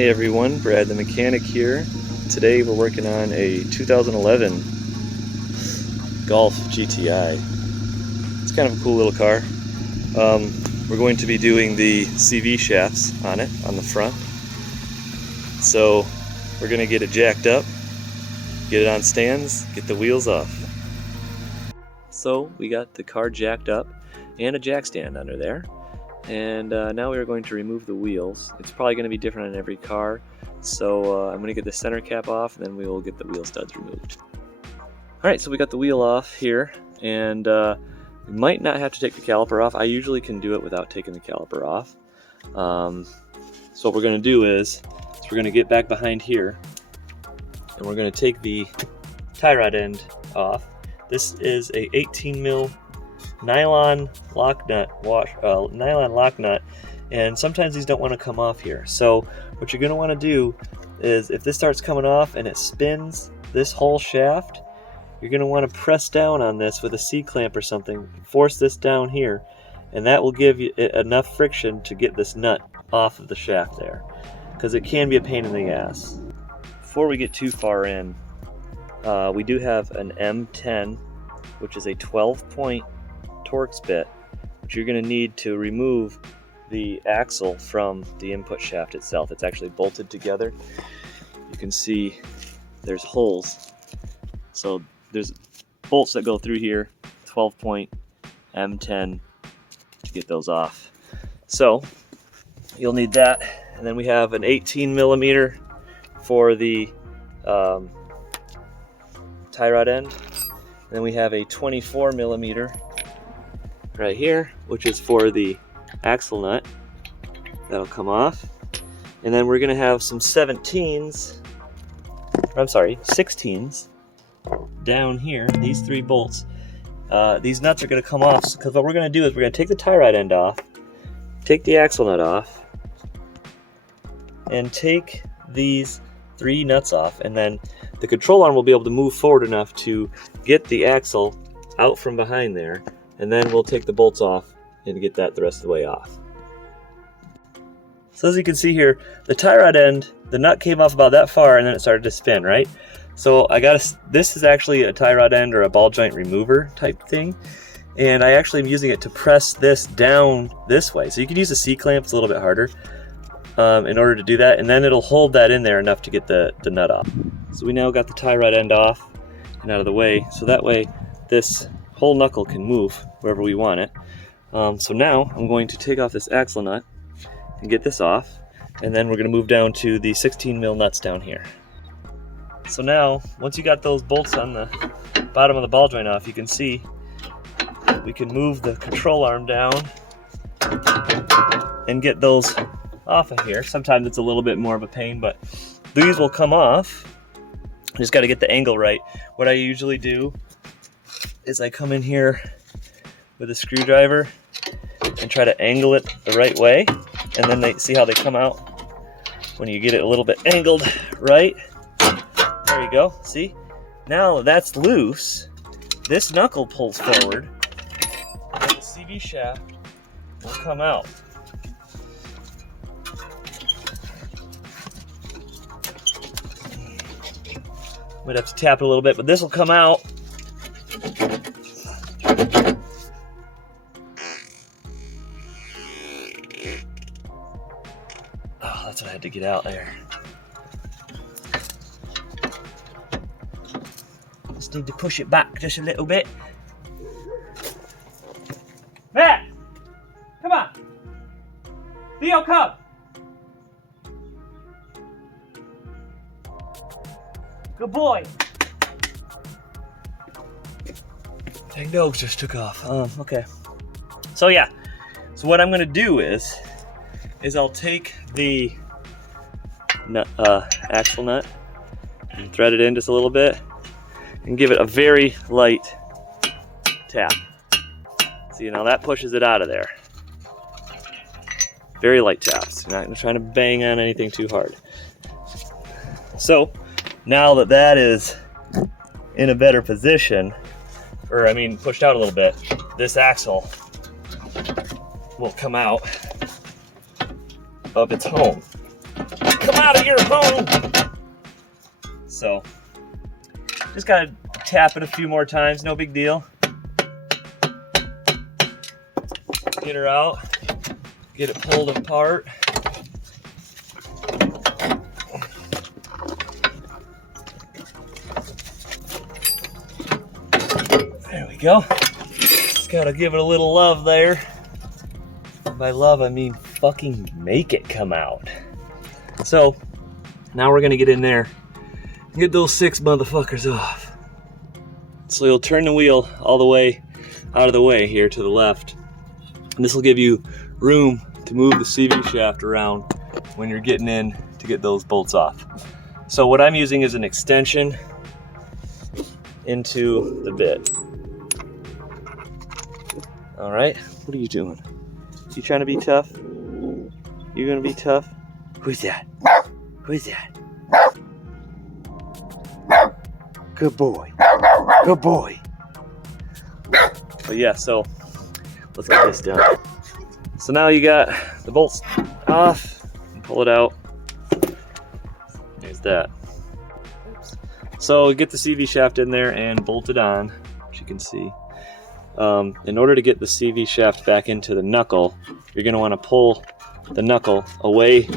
Hey everyone, Brad the mechanic here. Today we're working on a 2011 Golf GTI. It's kind of a cool little car. We're going to be doing the CV shafts on it, on the front. So we're going to get it jacked up, get it on stands, get the wheels off. So we got the car jacked up and a jack stand under there. And now we are going to remove the wheels. It's probably going to be different on every car. So I'm going to get the center cap off, and then we will get the wheel studs removed. Alright, so we got the wheel off here, and we might not have to take the caliper off. I usually can do it without taking the caliper off. So what we're going to do is we're going to get back behind here, and we're going to take the tie rod end off. This is a 18 mil nylon lock nut, and sometimes these don't want to come off here. So what you're going to want to do is, if this starts coming off and it spins this whole shaft, you're going to want to press down on this with a C-clamp or something, force this down here, and that will give you enough friction to get this nut off of the shaft there, because it can be a pain in the ass. Before we get too far in, we do have an M10, which is a 12-point Torx bit, which you're going to need to remove the axle from the input shaft itself. It's actually bolted together. You can see there's holes, so there's bolts that go through here, 12-point M10, to get those off. So you'll need that, and then we have an 18 millimeter for the tie rod end, and then we have a 24 millimeter right here, which is for the axle nut. That'll come off. And then we're going to have some 16s down here, these three bolts. These nuts are going to come off, because what we're going to do is we're going to take the tie rod end off, take the axle nut off, and take these three nuts off, and then the control arm will be able to move forward enough to get the axle out from behind there, and then we'll take the bolts off and get that the rest of the way off. So as you can see here, the tie rod end, the nut came off about that far, and then it started to spin, right? So this is actually a tie rod end or a ball joint remover type thing, and I actually am using it to press this down this way. So you can use a C-clamp, it's a little bit harder in order to do that, and then it'll hold that in there enough to get the nut off. So we now got the tie rod end off and out of the way, so that way this whole knuckle can move wherever we want it. So now I'm going to take off this axle nut and get this off, and then we're going to move down to the 16 mil nuts down here. So now, once you got those bolts on the bottom of the ball joint off, you can see we can move the control arm down and get those off of here. Sometimes it's a little bit more of a pain, but these will come off. Just got to get the angle right. What I usually do is I come in here with a screwdriver and try to angle it the right way, and then they see how they come out when you get it a little bit angled right. There you go. See, now that's loose, this knuckle pulls forward and the CV shaft will come out. Might have to tap it a little bit, but this will come out. Oh, that's what I had to get out there. Just need to push it back just a little bit. Matt! Come on! Theo, come! Good boy! Dang, nose just took off. Okay. So yeah. So what I'm gonna do is I'll take the axle nut and thread it in just a little bit and give it a very light tap. See, now that pushes it out of there. Very light taps. You're not trying to bang on anything too hard. So now that that is in a better position, or I mean pushed out a little bit, this axle will come out of its home. come out of your home. So, just gotta tap it a few more times, no big deal. Get her out, get it pulled apart. There we go. Just gotta give it a little love there. By love, I mean fucking make it come out. So, now we're gonna get in there and get those 6 motherfuckers off. So you'll turn the wheel all the way out of the way here to the left. And this will give you room to move the CV shaft around when you're getting in to get those bolts off. So what I'm using is an extension into the bit. All right, what are you doing? You trying to be tough? You gonna be tough? Who's that? Who's that? Good boy. Good boy. But yeah, so let's get this done. So now you got the bolts off. Pull it out. There's that. So get the CV shaft in there and bolt it on, as you can see. In order to get the CV shaft back into the knuckle, you're going to want to pull the knuckle away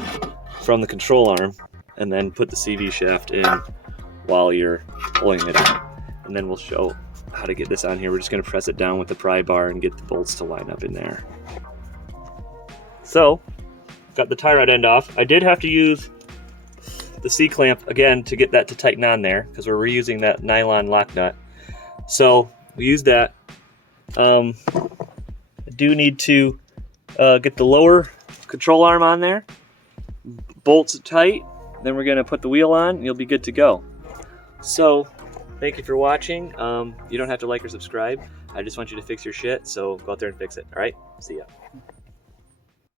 from the control arm and then put the CV shaft in while you're pulling it out. And then we'll show how to get this on here. We're just going to press it down with the pry bar and get the bolts to line up in there. So, got the tie rod end off. I did have to use the C-clamp again to get that to tighten on there because we're reusing that nylon lock nut. So, we used that. I do need to get the lower control arm on there, bolts it tight, then we're going to put the wheel on and you'll be good to go. So, thank you for watching. You don't have to like or subscribe. I just want you to fix your shit, so go out there and fix it. All right? See ya.